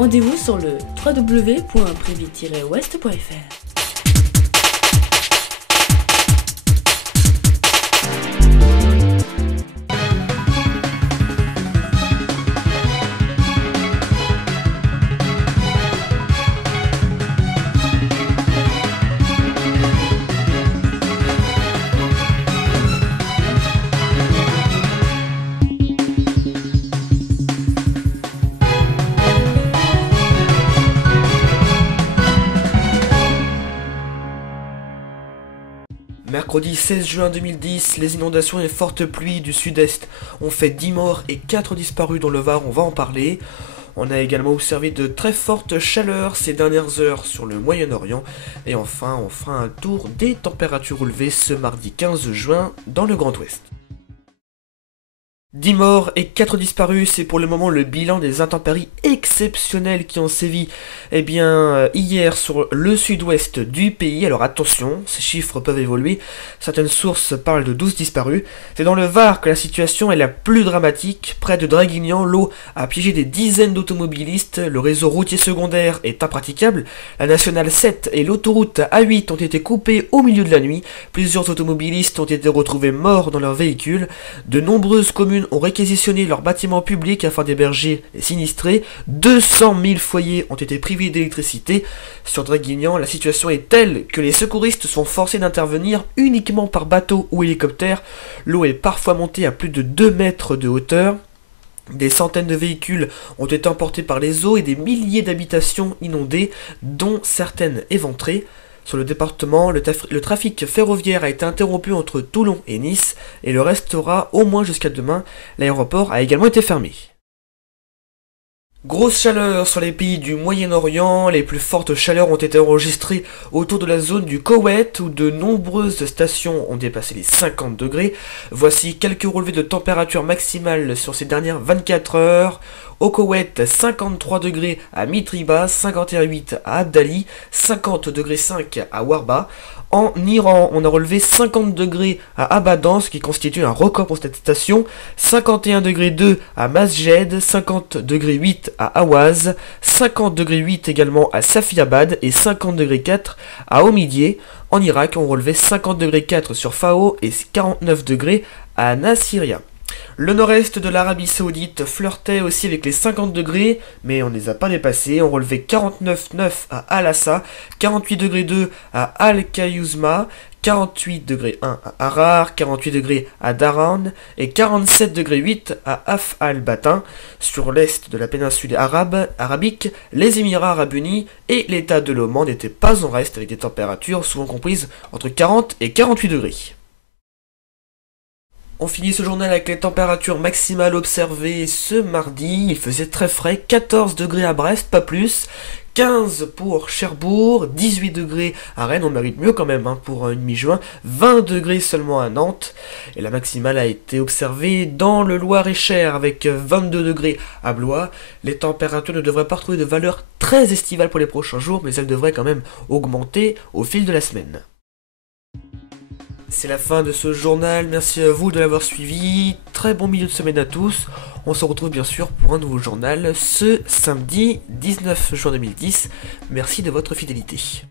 Rendez-vous sur le www.privy-ouest.fr. Mercredi 16 juin 2010, les inondations et fortes pluies du sud-est ont fait 10 morts et 4 disparus dans le Var, on va en parler. On a également observé de très fortes chaleurs ces dernières heures sur le Moyen-Orient. Et enfin, on fera un tour des températures relevées ce mardi 15 juin dans le Grand Ouest. 10 morts et 4 disparus, c'est pour le moment le bilan des intempéries exceptionnelles qui ont sévi hier sur le sud-ouest du pays. Alors attention, ces chiffres peuvent évoluer, certaines sources parlent de 12 disparus. C'est dans le Var que la situation est la plus dramatique. Près de Draguignan, l'eau a piégé des dizaines d'automobilistes, le réseau routier secondaire est impraticable, la nationale 7 et l'autoroute A8 ont été coupées au milieu de la nuit, plusieurs automobilistes ont été retrouvés morts dans leur véhicule, de nombreuses communes ont réquisitionné leurs bâtiments publics afin d'héberger les sinistrés. 200 000 foyers ont été privés d'électricité. Sur Draguignan, la situation est telle que les secouristes sont forcés d'intervenir uniquement par bateau ou hélicoptère. L'eau est parfois montée à plus de 2 mètres de hauteur. Des centaines de véhicules ont été emportés par les eaux et des milliers d'habitations inondées, dont certaines éventrées. Sur le département, le trafic ferroviaire a été interrompu entre Toulon et Nice et le restera au moins jusqu'à demain. L'aéroport a également été fermé. Grosse chaleur sur les pays du Moyen-Orient, les plus fortes chaleurs ont été enregistrées autour de la zone du Koweït où de nombreuses stations ont dépassé les 50 degrés. Voici quelques relevés de température maximale sur ces dernières 24 heures. Au Koweït, 53 degrés à Mitriba, 51,8 à Abdali, 50 degrés 5 à Warba. En Iran, on a relevé 50 degrés à Abadan, ce qui constitue un record pour cette station, 51 degrés 2 à Masjed, 50 degrés 8 à Awaz, 50 degrés 8 également à Safiabad et 50 degrés 4 à Omidyé. En Irak, on relevait 50 degrés 4 sur Fao et 49 degrés à Nasiriyah. Le nord-est de l'Arabie Saoudite flirtait aussi avec les 50 degrés, mais on ne les a pas dépassés. On relevait 49,9 à Al-Assa, 48 degrés 2 à Al-Kayuzma, 48 degrés 1 à Harar, 48 degrés à Daran et 47 degrés 8 à Af al-Batin. Sur l'est de la péninsule arabique, les Émirats arabes unis et l'État de l'Oman n'étaient pas en reste avec des températures souvent comprises entre 40 et 48 degrés. On finit ce journal avec les températures maximales observées ce mardi. Il faisait très frais, 14 degrés à Brest, pas plus. 15 pour Cherbourg, 18 degrés à Rennes, on mérite mieux quand même pour une mi-juin, 20 degrés seulement à Nantes, et la maximale a été observée dans le Loir-et-Cher avec 22 degrés à Blois. Les températures ne devraient pas retrouver de valeur très estivale pour les prochains jours, mais elles devraient quand même augmenter au fil de la semaine. C'est la fin de ce journal, merci à vous de l'avoir suivi, très bon milieu de semaine à tous, on se retrouve bien sûr pour un nouveau journal ce samedi 19 juin 2010, merci de votre fidélité.